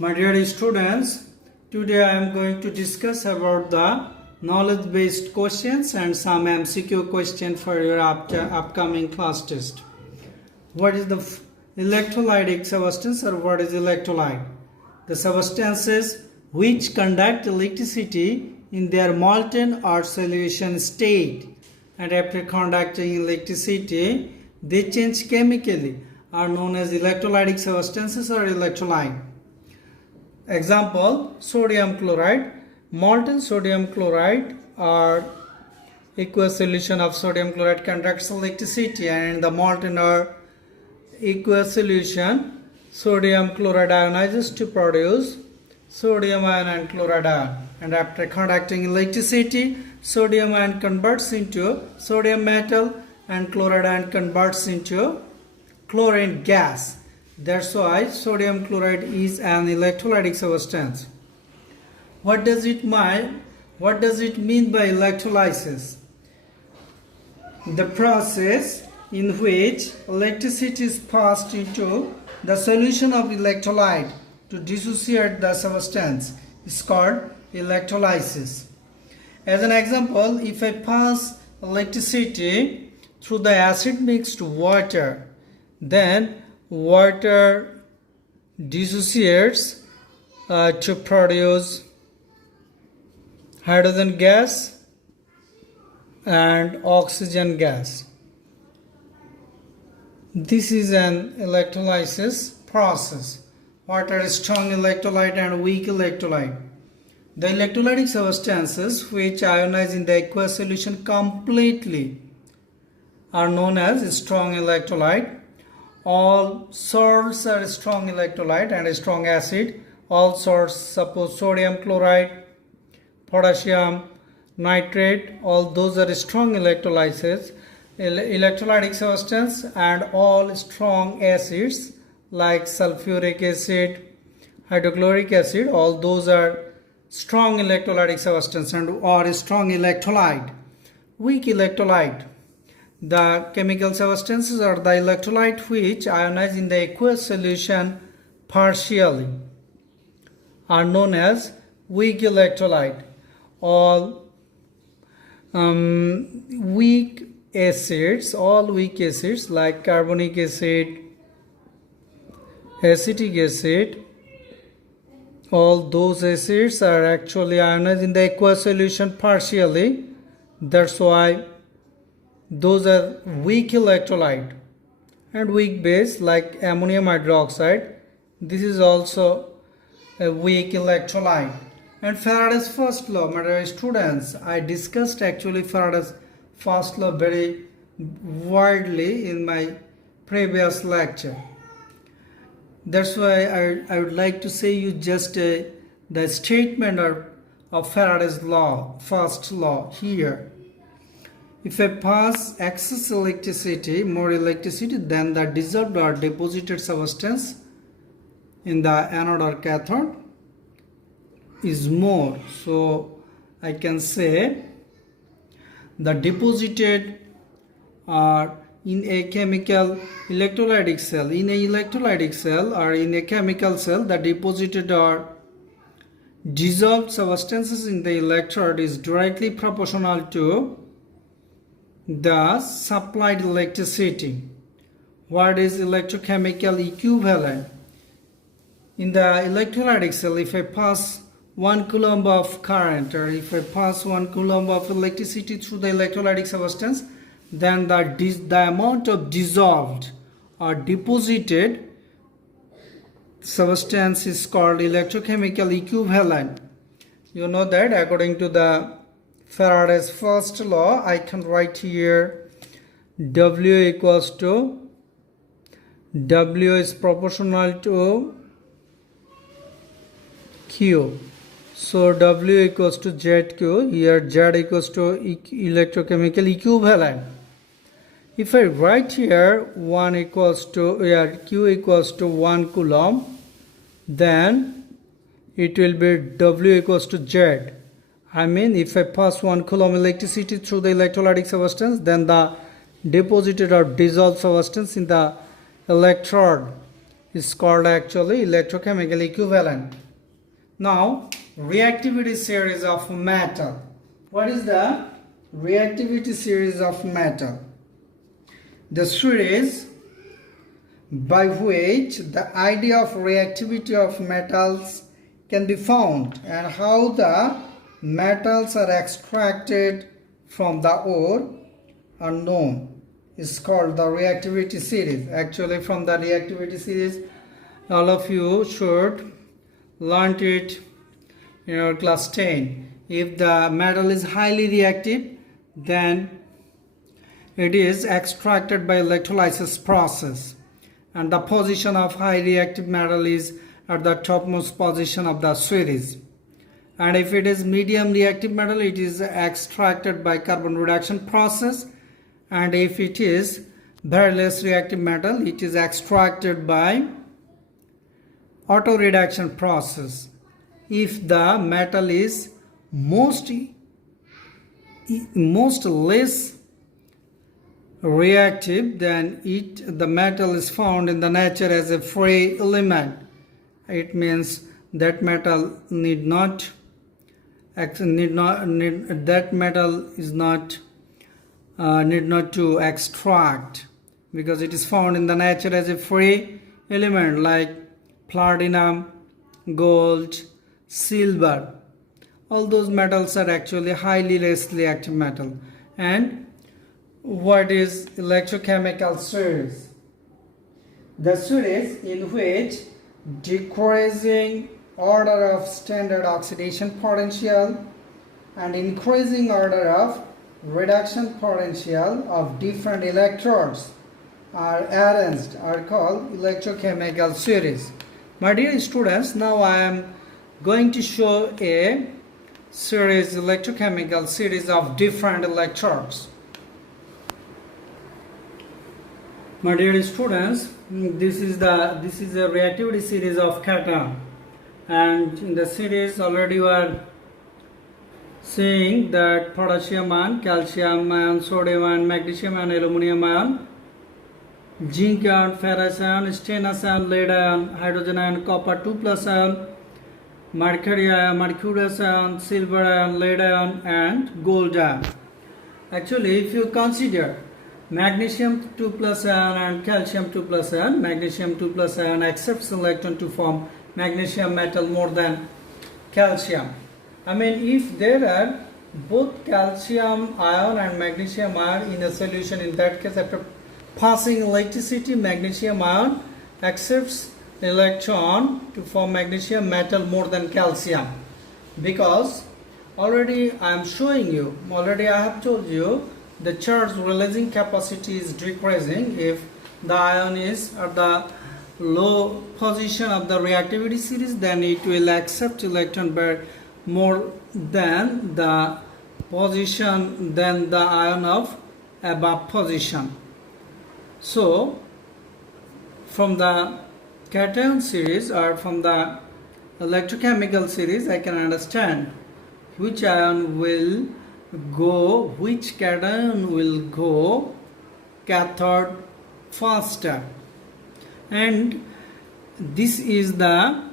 My dear students, today I am going to discuss about the knowledge-based questions and some MCQ question for your upcoming class test. What is the electrolytic substance or what is electrolyte? The substances which conduct electricity in their molten or solution state, and after conducting electricity they change chemically are known as electrolytic substances or electrolyte. Example, sodium chloride. Molten sodium chloride or aqueous solution of sodium chloride conducts electricity, and in the molten or aqueous solution sodium chloride ionizes to produce sodium ion and chloride ion, and after conducting electricity sodium ion converts into sodium metal and chloride ion converts into chlorine gas. That's why sodium chloride is an electrolytic substance. What does it mean? What does it mean by electrolysis? The process in which electricity is passed into the solution of electrolyte to dissociate the substance is called electrolysis. As an example, if I pass electricity through the acid mixed water, then water dissociates to produce hydrogen gas and oxygen gas. This is an electrolysis process. Water is strong electrolyte and weak electrolyte. The electrolytic substances which ionize in the aqueous solution completely are known as strong electrolyte. All salts are strong electrolyte and a strong acid. All salts, suppose sodium chloride, potassium nitrate, all those are strong electrolytes, electrolytic substance, and all strong acids like sulfuric acid, hydrochloric acid, all those are strong electrolytic substance and or strong electrolyte. Weak electrolyte. The chemical substances are the electrolyte which ionize in the aqueous solution partially are known as weak electrolyte. All weak acids like carbonic acid, acetic acid, all those acids are actually ionized in the aqueous solution partially. That's why those are weak electrolyte. And weak base like ammonium hydroxide, this is also a weak electrolyte. And Faraday's first law, my dear students, I discussed actually Faraday's first law very widely in my previous lecture. That's why I would like to say you just the statement of Faraday's law, first law here. If I pass excess electricity, more electricity, then the dissolved or deposited substance in the anode or cathode is more. So I can say the deposited are in a chemical electrolytic cell. In a electrolytic cell or in a chemical cell, the deposited or dissolved substances in the electrode is directly proportional to the supplied electricity. What is electrochemical equivalent? In the electrolytic cell, if I pass 1 coulomb of current or if I pass 1 coulomb of electricity through the electrolytic substance, then the amount of dissolved or deposited substance is called electrochemical equivalent. You know that according to the Faraday's first law, I can write here W equals to W is proportional to Q. So W equals to ZQ. Here Z equals to electrochemical equivalent. If I write here 1 equals to Q equals to 1 coulomb, then it will be W equals to Z. I mean, if I pass 1 coulomb electricity through the electrolytic substance, then the deposited or dissolved substance in the electrode is called actually electrochemical equivalent. Now, reactivity series of metal. What is the reactivity series of metal? The series by which the idea of reactivity of metals can be found and how the metals are extracted from the ore are known is called the reactivity series. Actually, from the reactivity series, all of you should learn it in your class 10. If the metal is highly reactive, then it is extracted by electrolysis process, and the position of high reactive metal is at the topmost position of the series. And if it is medium reactive metal, it is extracted by carbon reduction process, and if it is very less reactive metal, it is extracted by auto reduction process. If the metal is most less reactive, then the metal is found in the nature as a free element. It means that metal need not to extract, because it is found in the nature as a free element like platinum, gold, silver. All those metals are actually highly less reactive metal. And what is electrochemical series? The series in which decreasing order of standard oxidation potential and increasing order of reduction potential of different electrodes are arranged are called electrochemical series. My dear students, now I am going to show a series, electrochemical series of different electrodes. My dear students, this is a reactivity series of cation, and in the series already you are seeing that potassium ion, calcium ion, sodium ion, magnesium ion, aluminum ion, zinc ion, ferrous ion, stannous ion, lead ion, hydrogen ion, copper 2+ ion, mercury ion, mercurius ion, silver ion, lead ion, and gold ion. Actually, if you consider magnesium 2+ ion and calcium 2+ ion, magnesium 2+ ion accepts electron to form magnesium metal more than calcium. I mean, if there are both calcium ion and magnesium ion in a solution, in that case, after passing electricity, magnesium ion accepts electron to form magnesium metal more than calcium, because already I am showing you, already I have told you, the charge releasing capacity is decreasing if the ion is at the low position of the reactivity series, then it will accept electron by more than the position than the ion of above position. So from the cation series or from the electrochemical series, I can understand which ion will go, which cation will go cathode faster, and this is the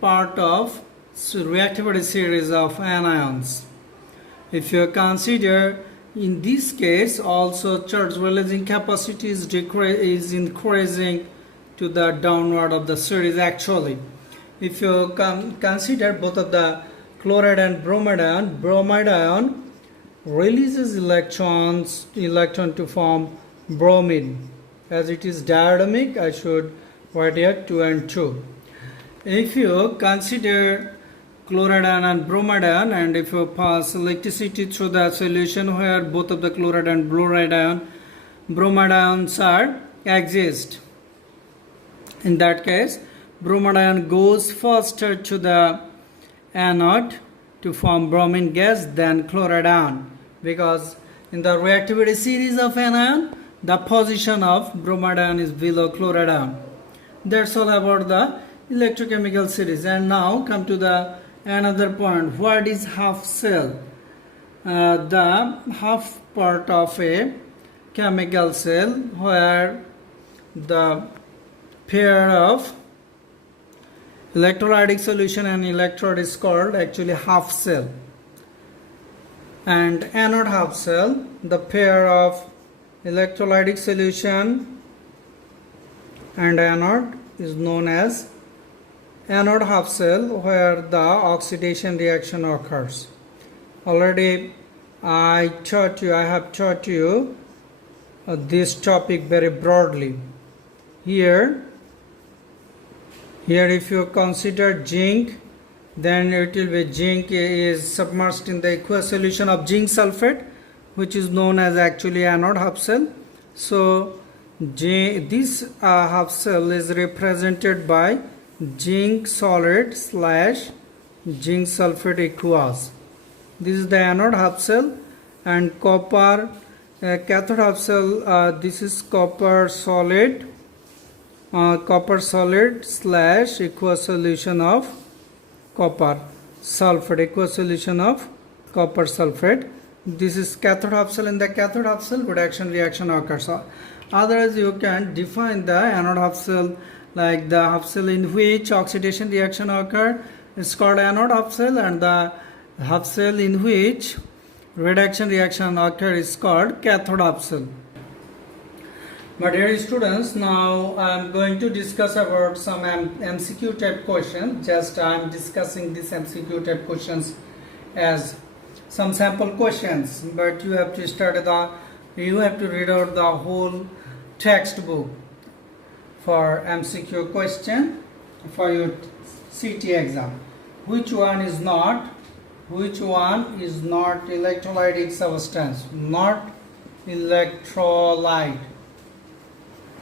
part of reactivity series of anions. If you consider in this case also charge releasing capacity is increasing to the downward of the series. Actually, if you consider both of the chloride and bromide ion releases electron to form bromine. As it is diatomic, I should write here 2 and 2. If you consider chloride ion and bromide ion, and if you pass electricity through the solution where both of the chloride and bromide ions are exist, in that case bromide ion goes faster to the anode to form bromine gas than chloride ion, because in the reactivity series of anion the position of bromide ion is below chloride ion. That's all about the electrochemical series. And now come to the another point. What is half cell? The half part of a chemical cell where the pair of Electrolytic solution and electrode is called actually half cell. And anode half cell, the pair of electrolytic solution and anode is known as anode half cell, where the oxidation reaction occurs. Already I have taught you this topic very broadly. Here if you consider zinc, then it will be zinc is submerged in the aqueous solution of zinc sulfate, which is known as actually anode half cell. So this half cell is represented by zinc solid / zinc sulfate aqueous. This is the anode half cell. And copper cathode half cell, this is copper solid / aqueous solution of copper sulfate, aqueous solution of copper sulfate. This is cathode half cell. In the cathode half cell, reaction occurs. Otherwise, you can define the anode half cell like the half cell in which oxidation reaction occur is called anode half cell, and the half cell in which reduction reaction occur is called cathode half cell. But dear students, now I am going to discuss about some MCQ type questions. Just I am discussing these MCQ type questions as some sample questions, but you have to read out the whole textbook for MCQ question for your CT exam. Which one is not electrolytic substance? Not electrolyte.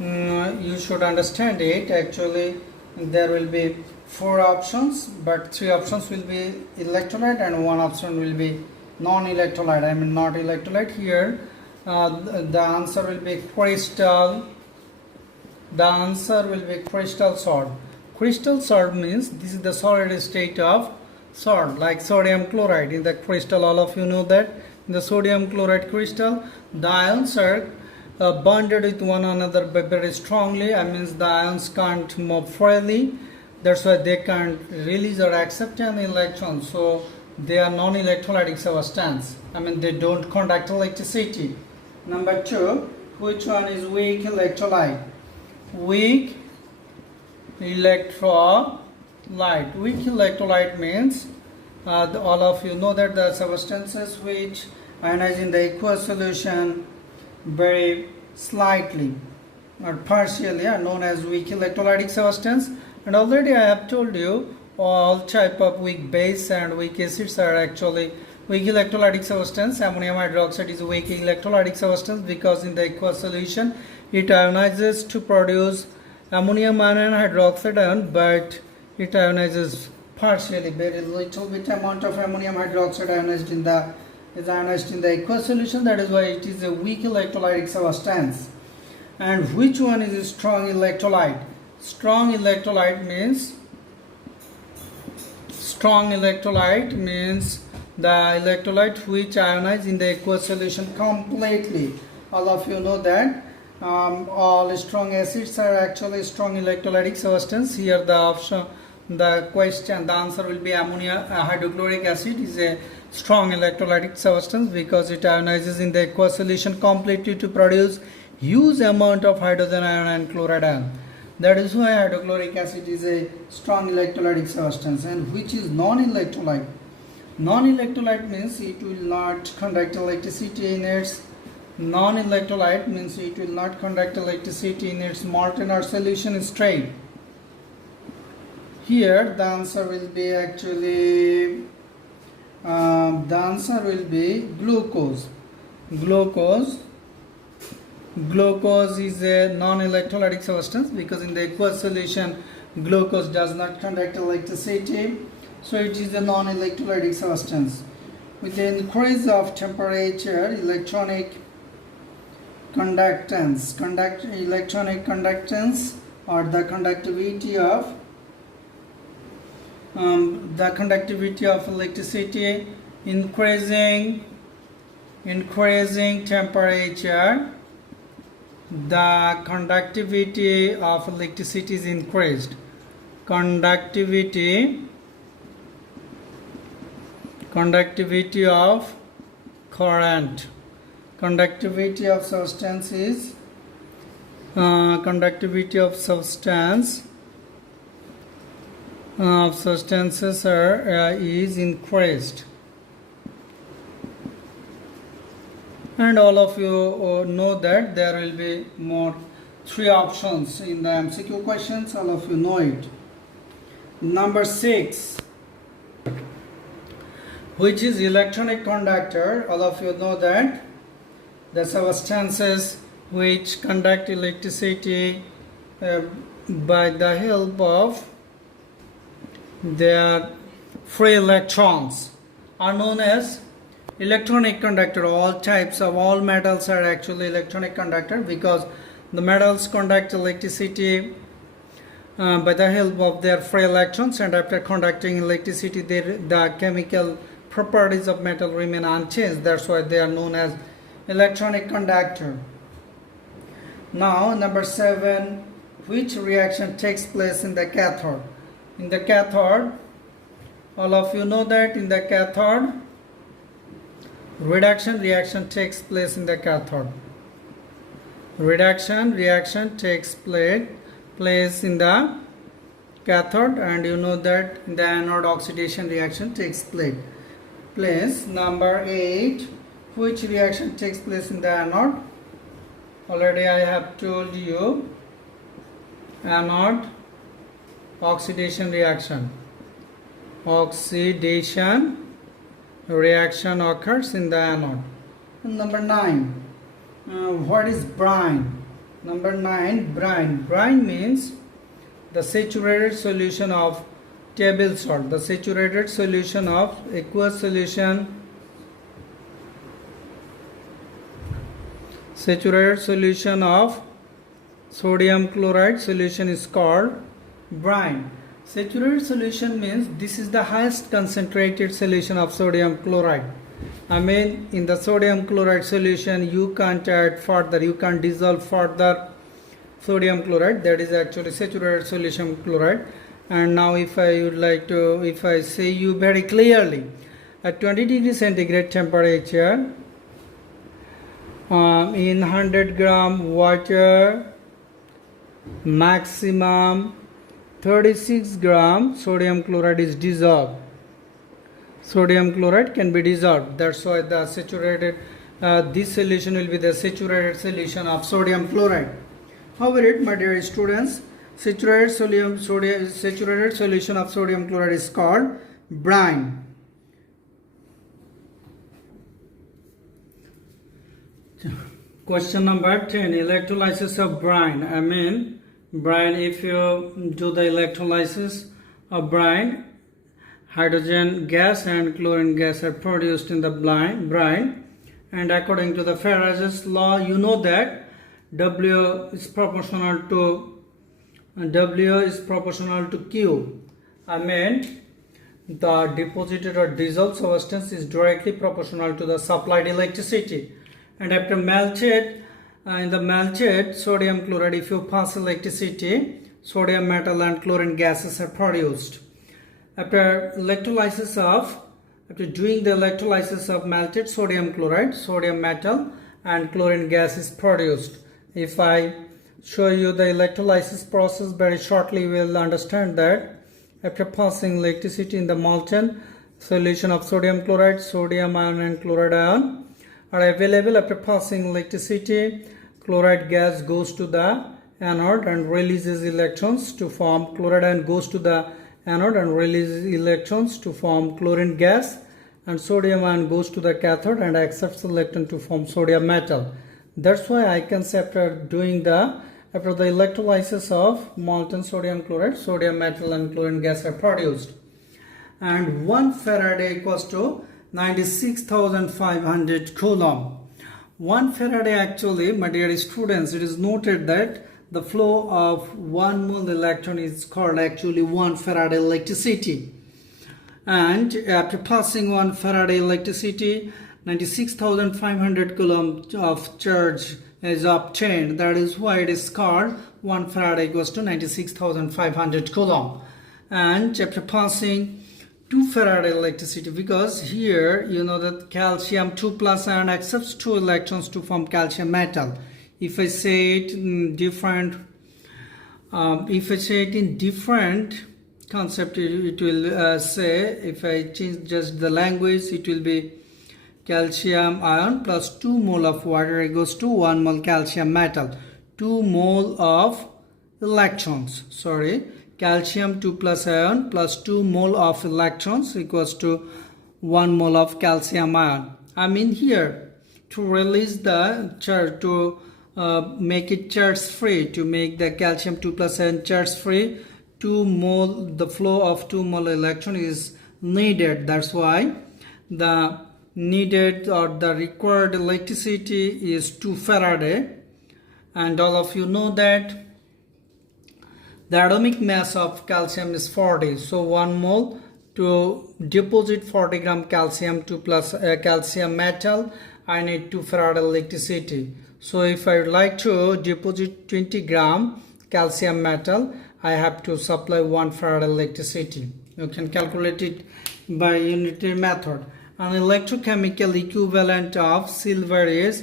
You should understand it. Actually, there will be 4 options, but 3 options will be electrolyte and 1 option will be non-electrolyte. I mean not electrolyte. Here the answer will be crystal. The answer will be crystal salt. Crystal salt means this is the solid state of salt, like sodium chloride in the crystal. All of you know that in the sodium chloride crystal, the ions are bonded with one another very strongly. I means the ions can't move freely. That's why they can't release or accept an electron. So they are non-electrolytic substance. I mean they don't conduct electricity. Number 2, which one is weak electrolyte? Weak electrolyte. Weak electrolyte means all of you know that the substances which ionize in the aqueous solution very slightly or partially are known as weak electrolytic substance. And already I have told you all type of weak base and weak acids are actually weak electrolytic substance. Ammonium hydroxide is a weak electrolytic substance because in the aqueous solution it ionizes to produce ammonium ion and hydroxide ion, but it ionizes partially, very little bit amount of ammonium hydroxide ionized in the aqueous solution. That is why it is a weak electrolytic substance. And which one is a strong electrolyte? Strong electrolyte means the electrolyte which ionize in the aqueous solution completely. All of you know that all strong acids are actually strong electrolytic substance. Here the answer will be ammonia hydrochloric acid is a strong electrolytic substance because it ionizes in the aqueous solution completely to produce huge amount of hydrogen ion and chloride ion. That is why hydrochloric acid is a strong electrolytic substance. And which is non-electrolyte? Non-electrolyte means it will not conduct electricity in its non-electrolyte means it will not conduct electricity in its molten or solution state. Here the answer will be actually glucose. Glucose is a non-electrolytic substance because in the aqueous solution glucose does not conduct electricity, so it is a non-electrolytic substance. With the increase of temperature, electronic conductance or the conductivity of electricity increasing temperature, the conductivity of electricity is increased. conductivity of current. Conductivity of substance is substances is increased. And all of you know that there will be more 3 options in the MCQ questions. All of you know it. Number 6, which is electronic conductor. All of you know that the substances which conduct electricity by the help of their free electrons are known as electronic conductor. All metals are actually electronic conductor because the metals conduct electricity by the help of their free electrons, and after conducting electricity the chemical properties of metal remain unchanged. That's why they are known as electronic conductor. Now number 7, which reaction takes place in the cathode? In the cathode, all of you know that in the cathode reduction reaction takes place in the cathode. Reduction reaction takes place in the cathode, and you know that in the anode oxidation reaction takes place. Number 8, which reaction takes place in the anode? Already I have told you, anode oxidation reaction. Oxidation reaction occurs in the anode. And number 9, what is brine? Number 9, brine. Brine means the saturated solution of table salt, the saturated solution of aqueous solution, saturated solution of sodium chloride solution is called brine. Saturated solution means this is the highest concentrated solution of sodium chloride. I mean, in the sodium chloride solution you can't add further, you can't dissolve further sodium chloride. That is actually saturated solution chloride. And now if I say you very clearly, at 20 degrees centigrade temperature, in 100 gram water, maximum 36 gram sodium chloride is dissolved. Sodium chloride can be dissolved. That's why the saturated this solution will be the saturated solution of sodium chloride. However, my dear students, saturated solution of sodium chloride is called brine. Question number 10, electrolysis of brine. I mean, brine, if you do the electrolysis of brine, hydrogen gas and chlorine gas are produced in the brine, and according to the Faraday's law, you know that W is proportional to Q. I mean, the deposited or dissolved substance is directly proportional to the supplied electricity. And after melted, in the melted sodium chloride, if you pass electricity, sodium metal and chlorine gases are produced. After doing the electrolysis of melted sodium chloride, sodium metal and chlorine gas is produced. If I show you the electrolysis process very shortly, you will understand that after passing electricity in the molten solution of sodium chloride, sodium ion and chloride ion are available. After passing electricity, chloride gas goes to the anode and releases electrons to form chloride ion, goes to the anode and releases electrons to form chlorine gas, and sodium ion goes to the cathode and accepts electron to form sodium metal. That's why I can say after the electrolysis of molten sodium chloride, sodium metal and chlorine gas are produced. And 1 Faraday equals to 96,500 Coulomb. 1 Faraday, actually, my dear students, it is noted that the flow of 1 mole electron is called actually 1 Faraday electricity. And after passing 1 Faraday electricity, 96,500 Coulomb of charge is obtained. That is why it is called 1 Faraday equals to 96,500 Coulomb. and after passing 2 farad electricity, because here you know that calcium 2 plus ion accepts 2 electrons to form calcium metal. If I say it in different concept, it will say, if I change just the language, it will be calcium ion plus 2 mole of water equals to 1 mole calcium metal. 2 mole of electrons, calcium 2 plus ion plus 2 mole of electrons equals to 1 mole of calcium ion. I mean here, to release the charge, to make it charge free, to make the calcium 2 plus ion charge free, 2 mole, the flow of 2 mole electron is needed. That's why the needed or the required electricity is 2 Faraday. And all of you know that the atomic mass of calcium is 40. So 1 mole to deposit 40 gram calcium 2 plus calcium metal, I need 2 Faraday electricity. So if I would like to deposit 20 gram calcium metal, I have to supply 1 Faraday electricity. You can calculate it by unitary method. An electrochemical equivalent of silver is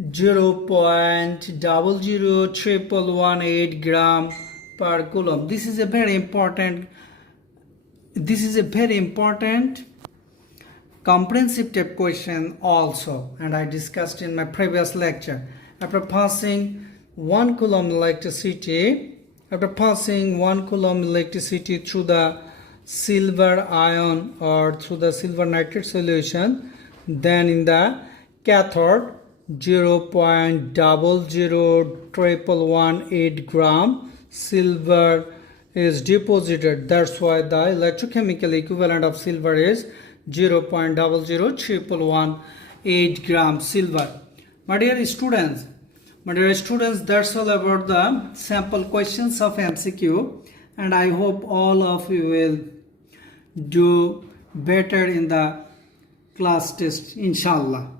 0.00118 gram per coulomb. This is a very important comprehensive type question also, and I discussed in my previous lecture. After passing 1 coulomb electricity through the silver ion or through the silver nitrate solution, then in the cathode 0.00118 gram silver is deposited. That's why the electrochemical equivalent of silver is 0.00118 gram silver. My dear students, that's all about the sample questions of MCQ, and I hope all of you will do better in the class test, inshallah.